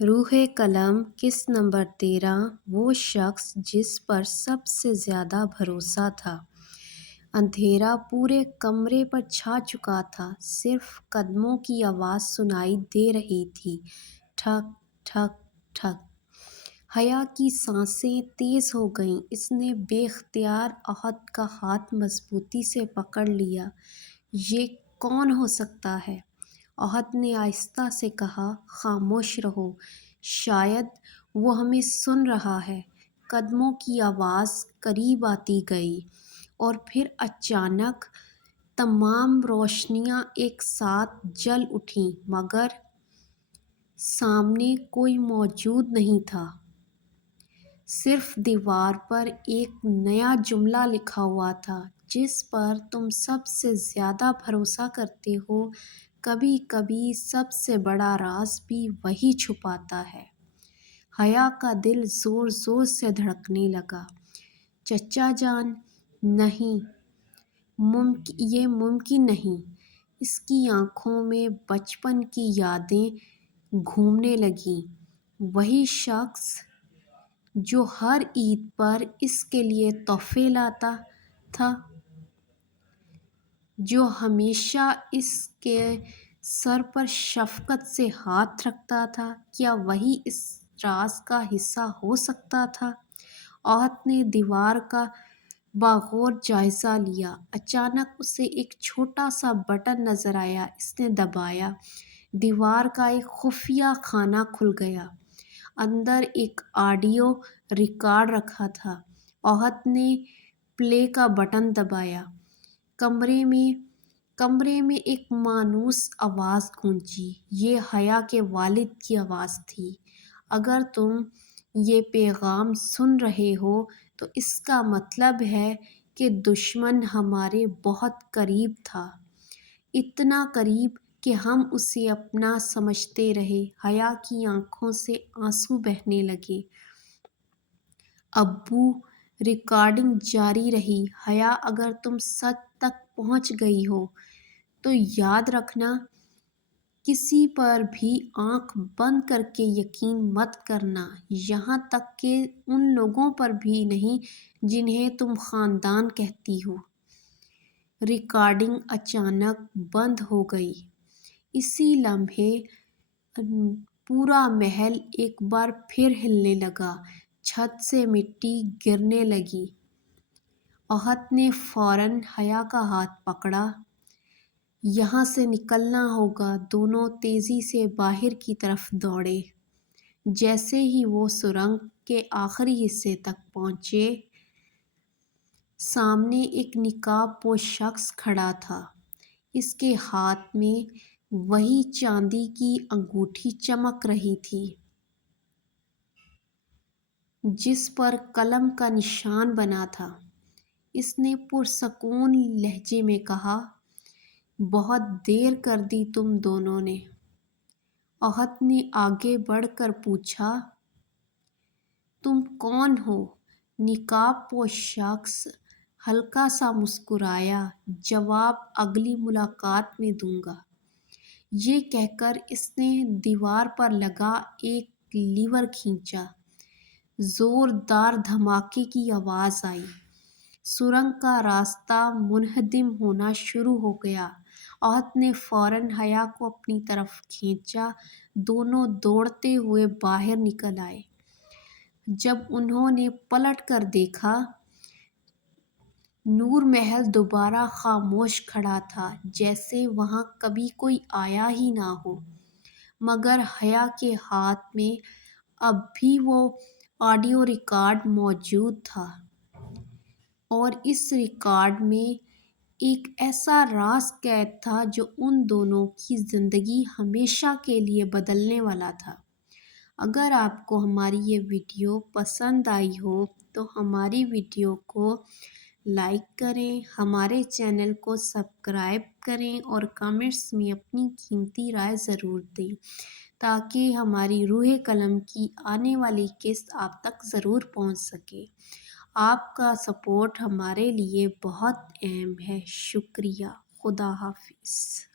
روح قلم قسط نمبر 13 وہ شخص جس پر سب سے زیادہ بھروسہ تھا۔ اندھیرا پورے کمرے پر چھا چکا تھا، صرف قدموں کی آواز سنائی دے رہی تھی، ٹھک ٹھک ٹھک۔ حیا کی سانسیں تیز ہو گئیں، اس نے بے اختیار احد کا ہاتھ مضبوطی سے پکڑ لیا۔ یہ کون ہو سکتا ہے؟ احد نے آہستہ سے کہا، خاموش رہو، شاید وہ ہمیں سن رہا ہے۔ قدموں کی آواز قریب آتی گئی اور پھر اچانک تمام روشنیاں ایک ساتھ جل اٹھیں، مگر سامنے کوئی موجود نہیں تھا۔ صرف دیوار پر ایک نیا جملہ لکھا ہوا تھا، جس پر تم سب سے زیادہ بھروسہ کرتے ہو، کبھی کبھی سب سے بڑا راز بھی وہی چھپاتا ہے۔ حیا کا دل زور زور سے دھڑکنے لگا۔ چچا جان، نہیں، یہ ممکن نہیں۔ اس کی آنکھوں میں بچپن کی یادیں گھومنے لگیں۔ وہی شخص جو ہر عید پر اس کے لیے تحفے لاتا تھا، جو ہمیشہ اس کے سر پر شفقت سے ہاتھ رکھتا تھا، کیا وہی اس راز کا حصہ ہو سکتا تھا؟ احد نے دیوار کا باغور جائزہ لیا۔ اچانک اسے ایک چھوٹا سا بٹن نظر آیا، اس نے دبایا۔ دیوار کا ایک خفیہ خانہ کھل گیا۔ اندر ایک آڈیو ریکارڈر رکھا تھا۔ احد نے پلے کا بٹن دبایا۔ کمرے میں ایک مانوس آواز گونجی۔ یہ حیا کے والد کی آواز تھی۔ اگر تم یہ پیغام سن رہے ہو تو اس کا مطلب ہے کہ دشمن ہمارے بہت قریب تھا، اتنا قریب کہ ہم اسے اپنا سمجھتے رہے۔ حیا کی آنکھوں سے آنسو بہنے لگے۔ ابو، ریکارڈنگ جاری رہی۔ حیا، اگر تم سچ تک پہنچ گئی ہو تو یاد رکھنا، کسی پر بھی آنکھ بند کر کے یقین مت کرنا، یہاں تک کہ ان لوگوں پر بھی نہیں جنہیں تم خاندان کہتی ہو۔ ریکارڈنگ اچانک بند ہو گئی۔ اسی لمحے پورا محل ایک بار پھر ہلنے لگا، چھت سے مٹی گرنے لگی۔ احد نے فوراً حیا کا ہاتھ پکڑا۔ یہاں سے نکلنا ہوگا۔ دونوں تیزی سے باہر کی طرف دوڑے۔ جیسے ہی وہ سرنگ کے آخری حصے تک پہنچے، سامنے ایک نقاب پوش شخص کھڑا تھا۔ اس کے ہاتھ میں وہی چاندی کی انگوٹھی چمک رہی تھی جس پر قلم کا نشان بنا تھا۔ اس نے پرسکون لہجے میں کہا، بہت دیر کر دی تم دونوں نے۔ احد نے آگے بڑھ کر پوچھا، تم کون ہو؟ نقاب پوش شخص ہلکا سا مسکرایا، جواب اگلی ملاقات میں دوں گا۔ یہ کہہ کر اس نے دیوار پر لگا ایک لیور کھینچا۔ زوردار دھماکے کی آواز آئی۔ سرنگ کا راستہ منہدم ہونا شروع ہو گیا۔ احد نے فوراً حیا کو اپنی طرف کھینچا۔ دونوں دوڑتے ہوئے باہر نکل آئے۔ جب انہوں نے پلٹ کر دیکھا، نور محل دوبارہ خاموش کھڑا تھا، جیسے وہاں کبھی کوئی آیا ہی نہ ہو۔ مگر حیا کے ہاتھ میں اب بھی وہ آڈیو ریکارڈ موجود تھا، اور اس ریکارڈ میں ایک ایسا راز قید تھا جو ان دونوں کی زندگی ہمیشہ کے لیے بدلنے والا تھا۔ اگر آپ کو ہماری یہ ویڈیو پسند آئی ہو تو ہماری ویڈیو کو لائک کریں، ہمارے چینل کو سبسکرائب کریں اور کمنٹس میں اپنی قیمتی رائے ضرور دیں تاکہ ہماری روح قلم کی آنے والی قسط آپ تک ضرور پہنچ سکے۔ آپ کا سپورٹ ہمارے لیے بہت اہم ہے۔ شکریہ۔ خدا حافظ۔